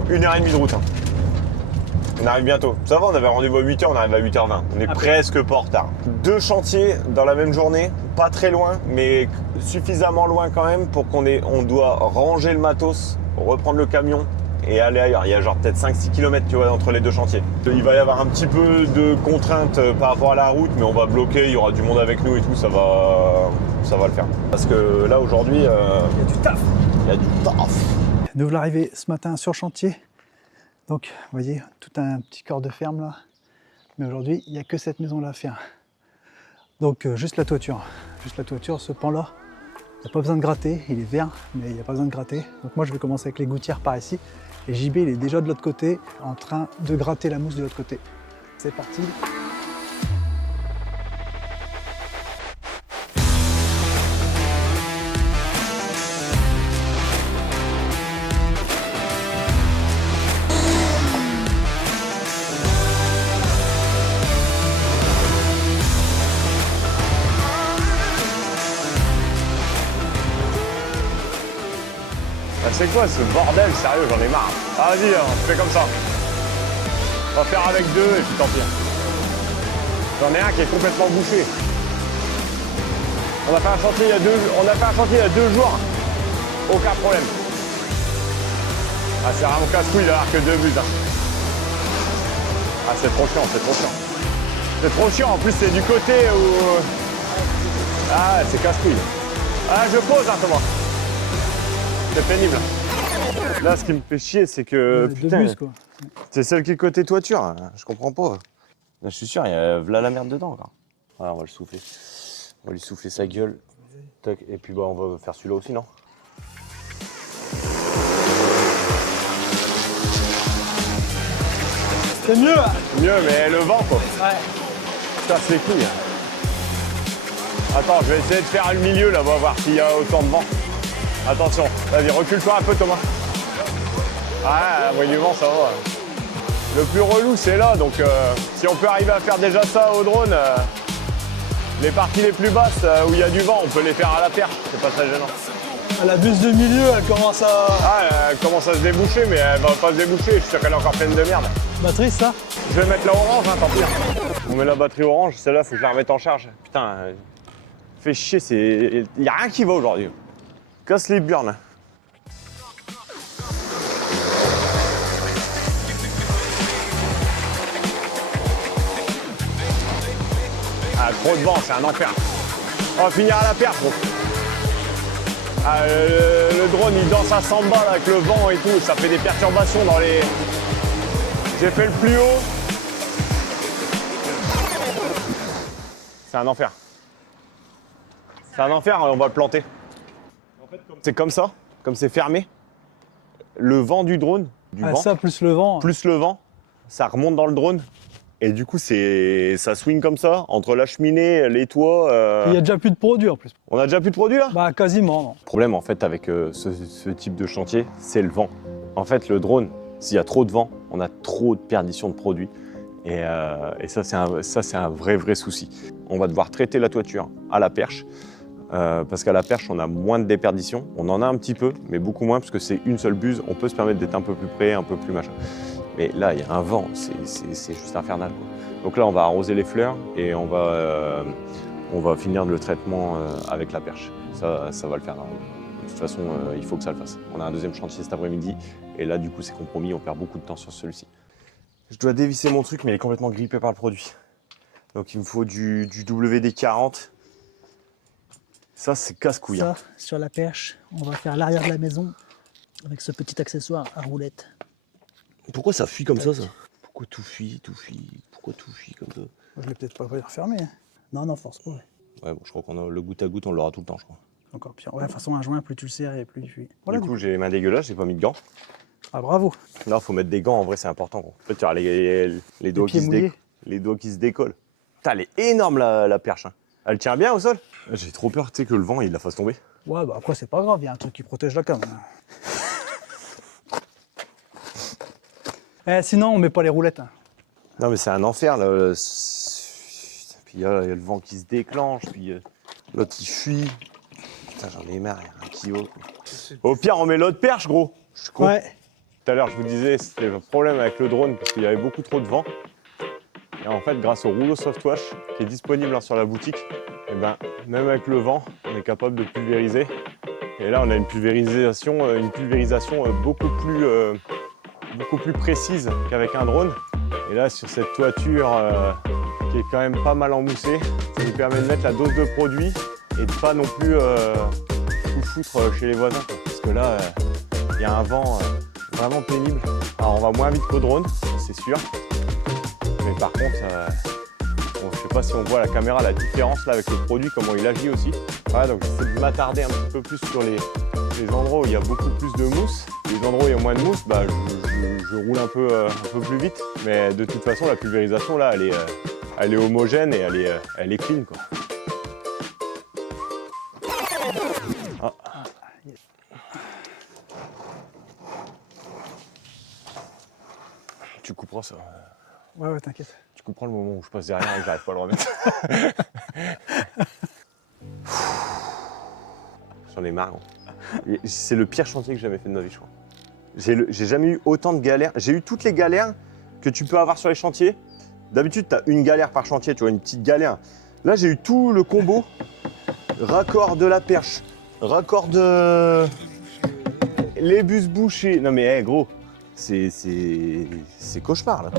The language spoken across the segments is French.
1h30 de route. Hein. On arrive bientôt. Ça va, on avait rendez-vous à 8h, on arrive à 8h20. On est presque pas en retard. 2 chantiers dans la même journée, pas très loin, mais suffisamment loin quand même pour on doit ranger le matos, reprendre le camion et aller ailleurs. Il y a genre peut-être 5-6 km tu vois, entre les 2 chantiers. Il va y avoir un petit peu de contraintes par rapport à la route, mais on va bloquer, il y aura du monde avec nous et tout, ça va le faire. Parce que là aujourd'hui, il y a du taf. Il y a du taf. Nous voilà arrivés ce matin sur chantier. Donc, vous voyez, tout un petit corps de ferme là. Mais aujourd'hui, il n'y a que cette maison-là à faire. Donc, juste la toiture. Juste la toiture, ce pan-là, il n'y a pas besoin de gratter. Il est vert, mais il n'y a pas besoin de gratter. Donc, moi, je vais commencer avec les gouttières par ici. Et JB, il est déjà de l'autre côté, en train de gratter la mousse de l'autre côté. C'est parti. C'est quoi ce bordel, sérieux, j'en ai marre. Ah vas-y, on fait comme ça. On va faire avec 2 et puis tant pis. J'en ai un qui est complètement bouché. On a fait un chantier il y a 2 jours. Aucun problème. Ah c'est vraiment casse-couille d'avoir que 2 buts. Hein. Ah c'est trop chiant, c'est trop chiant. C'est trop chiant, en plus c'est du côté où... Ah c'est casse-couille. Ah je pose hein Thomas. C'est pénible. Là, ce qui me fait chier, c'est que. Putain, c'est celle qui est côté toiture. Je comprends pas. Là, je suis sûr, il y a là la merde dedans encore. Voilà, on va le souffler. On va lui souffler sa gueule. Tac. Et puis, bah, on va faire celui-là aussi, non? C'est mieux. Mieux, mais le vent, quoi. Ouais. Putain, c'est les couilles. Attends, je vais essayer de faire le milieu, là, on va voir s'il y a autant de vent. Attention, vas-y, recule-toi un peu Thomas. Ah, oui, du vent, ça va. Le plus relou, c'est là, donc si on peut arriver à faire déjà ça au drone, les parties les plus basses où il y a du vent, on peut les faire à la perche, c'est pas très gênant. La buse de milieu, elle commence à... Ah, elle commence à se déboucher, mais elle va pas se déboucher, je suis sûr qu'elle est encore pleine de merde. Batterie, ça? Je vais mettre la orange, hein, tant pis. On met la batterie orange, celle-là, faut que je la remette en charge. Putain, fait chier, il y a rien qui va aujourd'hui. Casse les burnes. Ah, trop de vent, c'est un enfer. On va finir à la perche, gros. Ah, le drone, il danse à 100 balles avec le vent et tout. Ça fait des perturbations dans les... J'ai fait le plus haut. C'est un enfer. C'est un enfer, on va le planter. C'est comme ça, comme c'est fermé, le vent du drone, vent, ça plus le vent. plus le vent, ça remonte dans le drone. Et du coup, ça swing comme ça, entre la cheminée, les toits. Il n'y a déjà plus de produit en plus. On a déjà plus de produits là? Bah quasiment, non. Le problème en fait avec ce type de chantier, c'est le vent. En fait, le drone, s'il y a trop de vent, on a trop de perdition de produits. Et ça, c'est un vrai souci. On va devoir traiter la toiture à la perche. Parce qu'à la perche, on a moins de déperdition. On en a un petit peu, mais beaucoup moins, parce que c'est une seule buse. On peut se permettre d'être un peu plus près, un peu plus machin. Mais là, il y a un vent, c'est juste infernal, quoi. Donc là, on va arroser les fleurs et on va finir le traitement avec la perche. Ça va le faire. De toute façon, il faut que ça le fasse. On a un deuxième chantier cet après-midi. Et là, du coup, c'est compromis. On perd beaucoup de temps sur celui-ci. Je dois dévisser mon truc, mais il est complètement grippé par le produit. Donc, il me faut du WD-40. Ça, c'est casse-couille. Ça, sur la perche, on va faire l'arrière de la maison avec ce petit accessoire à roulette. Pourquoi ça fuit comme ça? Pourquoi tout fuit? Pourquoi tout fuit comme ça? Je l'ai peut-être pas refermé. Non, force pas. Ouais, bon, je crois qu'on a le goutte à goutte, on l'aura tout le temps, je crois. Encore pire. Ouais, de toute façon, un joint, plus tu le serres et plus il fuit. Voilà, du coup, j'ai les mains dégueulasses, j'ai pas mis de gants. Ah, bravo. Là, faut mettre des gants, en vrai, c'est important. En fait, tu as les doigts qui se décollent. Putain, elle est énorme, la perche. Hein. Elle tient bien au sol? J'ai trop peur, tu sais, que le vent, il la fasse tomber. Ouais, bah après, c'est pas grave, il y a un truc qui protège la cam. Sinon, on met pas les roulettes. Hein. Non, mais c'est un enfer, là. Puis il y a le vent qui se déclenche, puis l'autre, il fuit. Putain, j'en ai marre, il y a un kilo. Au pire, on met l'autre perche, gros. Je suis con. Ouais. Tout à l'heure, je vous disais, c'était le problème avec le drone parce qu'il y avait beaucoup trop de vent. Et en fait, grâce au rouleau Softwash qui est disponible sur la boutique, et ben, même avec le vent, on est capable de pulvériser. Et là, on a une pulvérisation beaucoup plus précise qu'avec un drone. Et là, sur cette toiture qui est quand même pas mal emmoussée, ça nous permet de mettre la dose de produit et de pas non plus tout foutre chez les voisins, quoi. Parce que là, il y a un vent vraiment pénible. Alors, on va moins vite qu'au drone, c'est sûr. Mais par contre, bon, je sais pas si on voit à la caméra la différence là avec le produit, comment il agit aussi. Voilà, donc j'essaie de m'attarder un petit peu plus sur les endroits où il y a beaucoup plus de mousse. Les endroits où il y a moins de mousse, bah, je roule un peu plus vite. Mais de toute façon, la pulvérisation là, elle est homogène et elle est clean, quoi. Ah. Tu couperas ça. Ouais, t'inquiète. Tu couperas le moment où je passe derrière et que j'arrive pas à le remettre. J'en ai marre. C'est le pire chantier que j'ai jamais fait de ma vie, je crois. J'ai jamais eu autant de galères. J'ai eu toutes les galères que tu peux avoir sur les chantiers. D'habitude, tu as une galère par chantier, tu vois, une petite galère. Là, j'ai eu tout le combo. Raccord de la perche, raccord de... les bus bouchés. Non mais hey, gros, c'est cauchemar là.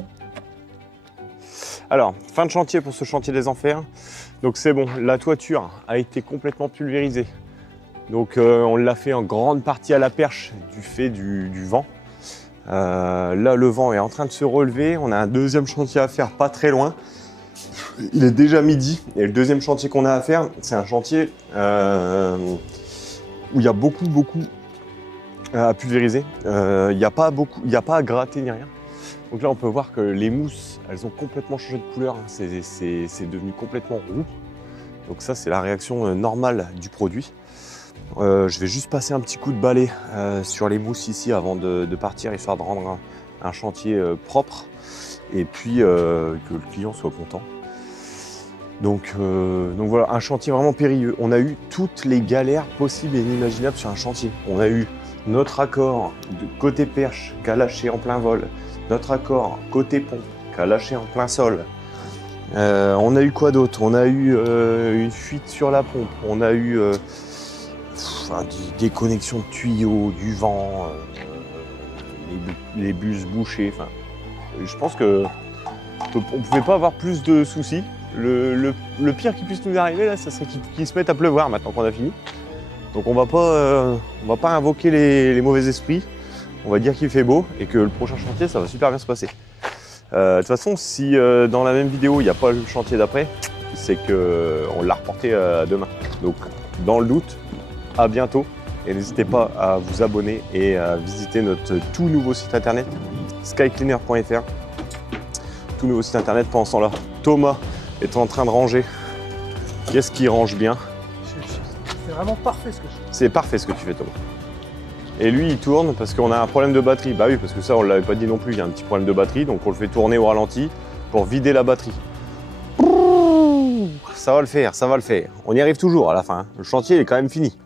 Alors, fin de chantier pour ce chantier des enfers. Donc c'est bon, la toiture a été complètement pulvérisée. Donc on l'a fait en grande partie à la perche du fait du vent. Là, le vent est en train de se relever. On a un deuxième chantier à faire pas très loin. Il est déjà midi et le deuxième chantier qu'on a à faire, c'est un chantier où il y a beaucoup à pulvériser. Il n'y a pas à gratter ni rien. Donc là, on peut voir que les mousses, elles ont complètement changé de couleur. C'est devenu complètement roux. Donc ça, c'est la réaction normale du produit. Je vais juste passer un petit coup de balai sur les mousses ici avant de partir, histoire de rendre un chantier propre et puis que le client soit content. Donc voilà, un chantier vraiment périlleux. On a eu toutes les galères possibles et inimaginables sur un chantier. On a eu notre accord de côté perche qui a lâché en plein vol, notre accord côté pont qui a lâché en plein sol. On a eu quoi d'autre? On a eu une fuite sur la pompe, on a eu des connexions de tuyaux, du vent, les bus bouchés. Enfin, je pense qu'on ne pouvait pas avoir plus de soucis. Le pire qui puisse nous arriver là, ça serait qu'il se mette à pleuvoir maintenant qu'on a fini. Donc on va pas invoquer les mauvais esprits. On va dire qu'il fait beau et que le prochain chantier, ça va super bien se passer. De toute façon, si dans la même vidéo, il n'y a pas le chantier d'après, c'est qu'on l'a reporté à demain. Donc dans le doute, à bientôt. Et n'hésitez pas à vous abonner et à visiter notre tout nouveau site internet, skycleaner.fr. Tout nouveau site internet. Pendant ce temps-là, Thomas est en train de ranger. Qu'est-ce qu'il range bien? C'est vraiment parfait ce que je fais. C'est parfait ce que tu fais, Thomas. Et lui, il tourne parce qu'on a un problème de batterie. Bah oui, parce que ça, on ne l'avait pas dit non plus. Il y a un petit problème de batterie, donc on le fait tourner au ralenti pour vider la batterie. Ça va le faire, ça va le faire. On y arrive toujours à la fin. Le chantier est quand même fini.